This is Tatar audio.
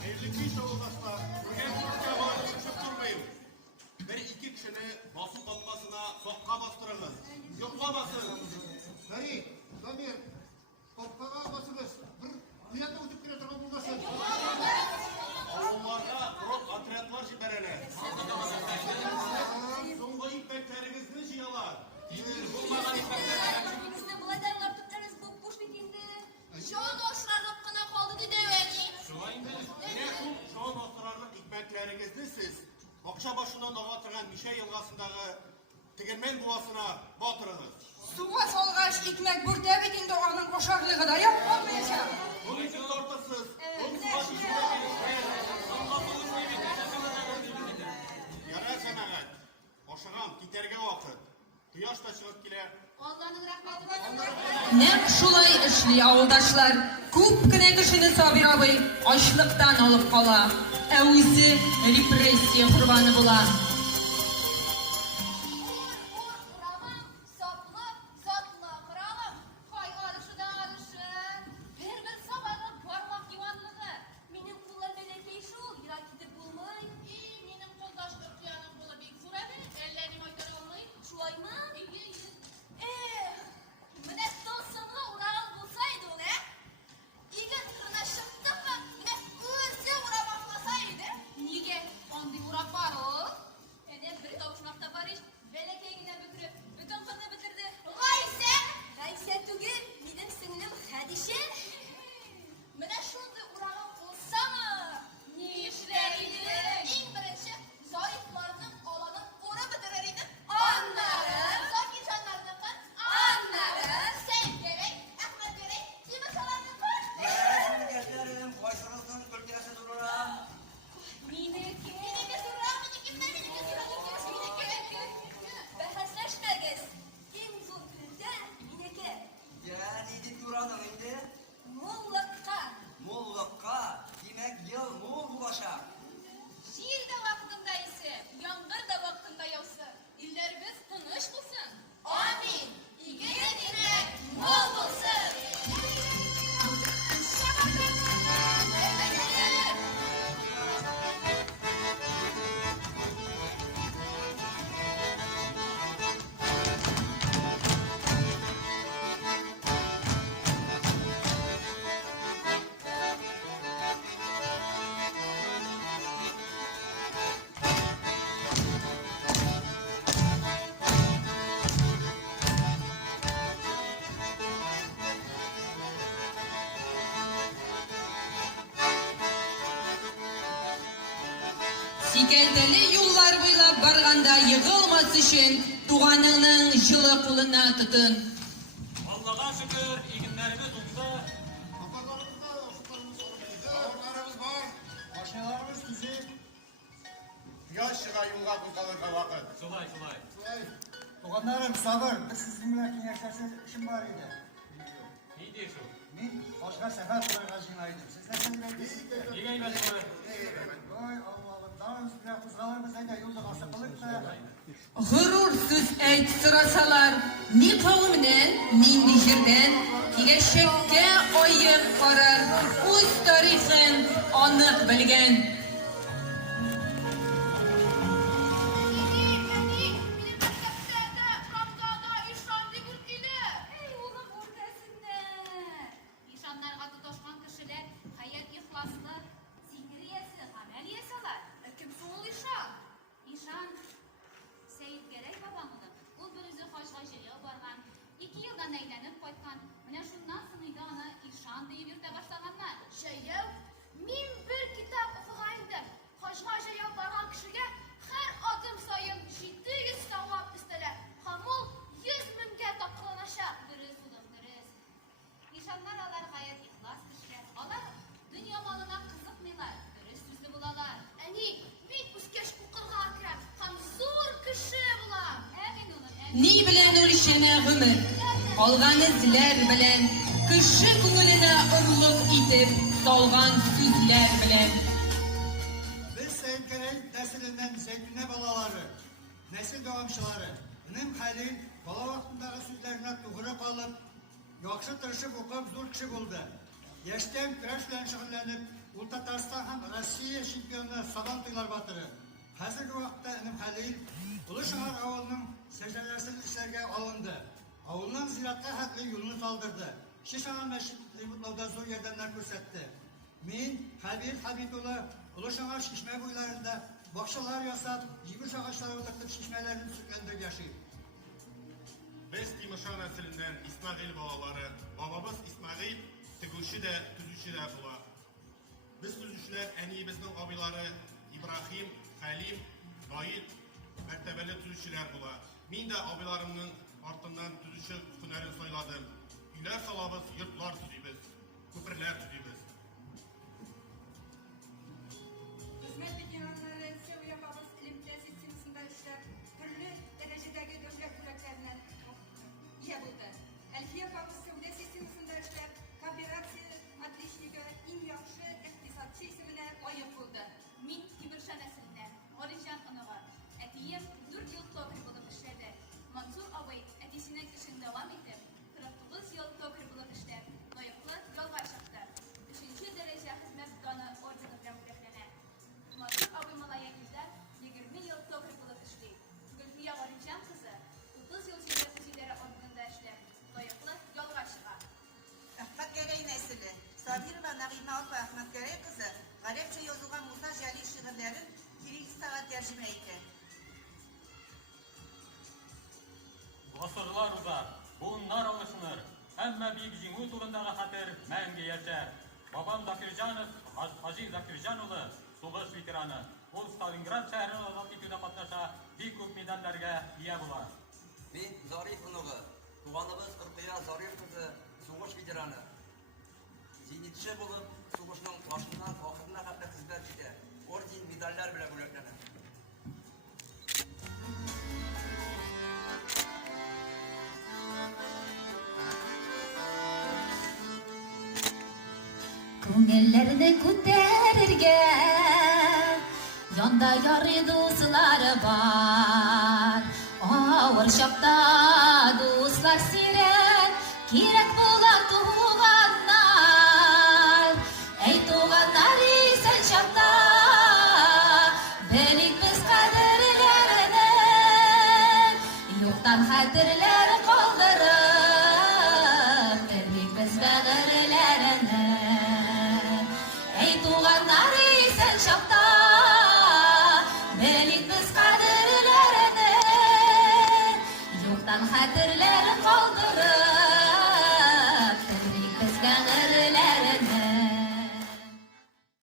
Hayırlı iş yoldaşlar. Bugün Türkiye varlığı düşüp durmayın. Bir iki kişini basın kopmasına sokka bastırınız. Yokla basın. Gari, Damir, kopkağa basınız. Bir kıyatı uçup kire durma bulmasın. Avullarda prop atretlar jiberene. Songa ipeklerinizni jiyalar. Bulmadan ipeklerine. Bizde bulaydarlar tutlarız bu kuş bitindi. Şu dostlarlık kına kaldı dedeveni. Ne şu an dostlarlık ipeklerinizni siz Akça başından dağıtılan Mişe yılgasındağı Tigirmen Boğazı'na batırınız. Suğa solğaş ikmek burada bitindi onun koşarlığı da yapmamayacağım. Bunun için tortasız. Bunun suğa şişirmek. Yara cemaat. Oşağam, giterge vakit. Kıyaş da çıkıp giler. Allah'ın rahmeti olsun. Nәк шулай эшли авылдашлар. Күп кенә кешене Сабир абый ачлыктан алып кала. Ә үзе репрессия курбаны була. Kralım, saplı, kralım. Hay alışı da alışı. Bir sabahı parmak yuvanlığı. Benim kullar melekey şu, yırak gidip bulmay. Benim koldaş ırkıyanım bula bir zurabi. Ellerini oytar olmay. Şu ay mı? Mine dostumla urağın bulsaydı ne? İyi tırnaşıktım mı? Mine özce uğramaklasaydı. Niye? Ondi uğrak var o. Bir kavuşmakta var iş. Belekeyine bükürüp bütün kını bitirdi. Gayse tügün benim singlim Hadişe. Mine şunday urağın bulsa mı? Ne işleriydi? En birinci zayıflarının olanın ora bitireriydi. Anlarım. Zaki canlarının kız. Anlarım. Sen gerek, Ahmet gerek. Kimi salarının kız? Şimdi gençlerim, başınızın gölgesi dururam. Mineke duram, mineke bahaslaşmagız. En zor günde mineke. Yani idi duranım indi. Mullakka. Mollukka, demek yıl mol bulaşak. Şiir de vaktinde ise, yağmur da vaktinde yağsın. İllerimiz tınış bulsun. Amin. İyi demek mol bulsun. Сикәлтәле юллар буйлап барганда егылмас өчен туганыңның җылы кулына тотын. Allah'a şükür, iyi günlerimiz oldu. Kafalarımızda ufuklarımız olabilir. Orlarımız var. Aşağılarımız güzel. Kıyaş çığa yılga bu kalırga vakit. Sulay. Tuğanlarım sabır, bir sizinle kengashlashish ishim bor edi. İyi diyor şu. Men boshqa safar qilishga jinoydim. Sizlar qanday deysiz? İyi gaymet sulay. Voy Allohim, da'vomiz bilan qo'zg'alarmiz aka yo'lda boshqa qilibdi. G'urur so'z ayt so'rasalar, ni qavmdan, ni nijirdan kelajakka oyiq qarar, o'z tarixin aniq bilgan. İnsanlarga tutuşkan kişiler hayat ihlaslı, zikriyesi, amel yesalar. Kim soğul inşan? İnşan Seyit Gerek babamıdır. Bu bir yüzü hoş-hoşluğa bargan. 2 yıldan eğlenip koykan. Mine şundan sınıydı ana inşan deyip yurta başlaganlar. Şeyev, min bir kitap okuğaydım. Hoş-hoşluğa bargan kişiye her adım sayın 700 savap isteler. Hamul 100 münge takılanışa. Dürüst oğlum, dürüst. İnşanlar alar gayet ihlas kişiler. Alar dünya malına kızıkmıyorlar. Dürüst yüzlü bulalar. Min üskeş kukurga akram. Ham zor kişi bulam. Emin olun. Ni bilan o'lishini umid, olgan izlar bilan, kishi ko'nglini urliq etib, solgan so'zlar bilan. Biz Sayın Kerem nesilinden Zeytune balaları, nesil devamçıları, Nim Halil bala vaktindagi so'zlarına to'g'ri qolib, Яхшы тырышып укып зур кеше булды. Яшьтән көрәш белән шөгыльләнеп, ул Татарстан һәм Россия чемпионы Сабан Туйлар батыры. Хәзерге вакытта Энем Хәлил Улы Шәһәр авылының сәҗдәләрен эшләргә алынды. Авылның зиратка хәтле юлны салдырды. Шишана мәчет ремонтлауда зур ярдәмнәр күрсәтте. Мин Хәбир Хәбитулла Улы Шәһәр чишмә буйларында бакчалар ясап, җимеш агачлары утыртып чишмәләрен сүкләндереп яши. Biz Тимоша нәселеннән Исмәгыйль балалары, бабабыз Исмәгыйль тегүче дә, төзүче дә була. Biz төзүчеләр әниебезнең абыйлары Ибраһим, Хәлим, Наил мәртәбәле төзүчеләр була. Мин дә абыйларымның артыннан төзүче һөнәрен сайладым. Үйләр салабыз, йортлар төзибез, күперләр төзибез. Hizmet ветеранları Seviye Babası İlim Tesisinde işler, türlü derecedeki devlet üretlerine iyi buldu. Elfiye Babası Seviye Tesisinde işler, Kooperatsiya Adlişliği en yaxşı iktisatçı ismine layık buldu. Мин Тимирша нәселеннән, Гариҗан оныгы. Әтием 4 ел токарь булып эшләде. Мансур абый әтисенең эшен дәвам итеп, 49 ел токарь булып эшләп, лаеклы ялга чыкты. 3-нче дәрәҗә хезмәт даны ордены белән бүләкләнә. Мансур абый малаякилдә 20 ел токарь булып эшли. Гөлфия Гариҗан кызы 30 ел җирдә үзидарә орденында эшләп, лаеклы ялга чыга. Әхмәт Гәрәй нәселе. Сабирова Нагыйма апа Әхмәт Гәрәй кызы гарәпчә язылган Муса Җәлил шигырьләрен кириллицага тәрҗемә итә. Гасырлар узар, буыннар алышыныр. Һәммә бик җиңү турындагы хәтер мәңге яшәр. Бабам Закирҗанов, Хаҗи Закирҗан улы, сугыш ветераны. Ул Сталинград шәһәрен азат итүдә катнаша, бик күп медальләргә ия була. Мин Зариф оныгы. Туганыбыз Кыркыя Зариф кызы сугыш ветераны. Зенитче булып, сугышның башыннан ахырына хәтле хезмәт итә. Орден, медальләр белән бүләкләнә. Күңелләрне күтәрергә янда ярый дуслары бар. Авыр чакта дуслар сирәк